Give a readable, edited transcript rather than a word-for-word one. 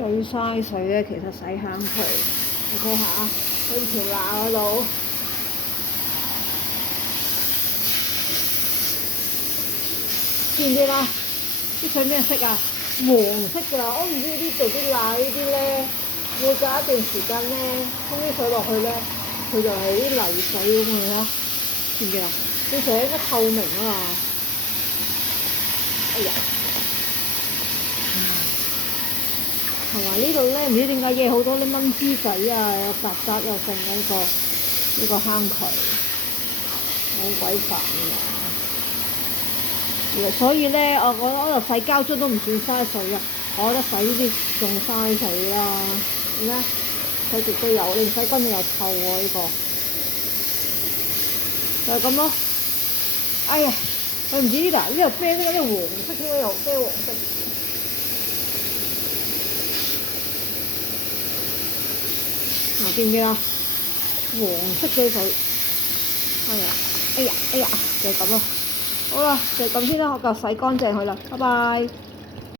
最嘥水咧，其實洗坑渠，你睇下喺條罅嗰度，見唔見啊？啲水咩色啊？黃色㗎，我唔知呢度啲罅呢啲咧，要隔一段時間咧，沖啲水落去咧，佢就係啲泥水咁嘅啦，見唔見啊？啲水應該透明啊嘛，哎呀！同埋呢度咧，唔知點解嘢好多啲蚊滋仔啊，有曱甴又剩呢個坑渠，好鬼煩啊！所以咧，我覺得嗰度洗膠樽都唔算嘥水啊，我覺得洗呢啲仲嘥水啦。你睇，佢絕對有，你唔洗乾淨又臭喎呢個，就係咁咯。哎呀，佢唔知呢度啡色，呢度黃色，呢度又啡黃色。嗱，見唔見啊？黃色嘅水，哎呀，就係咁咯。好啦，就係咁先啦，我就洗乾淨佢啦，拜拜。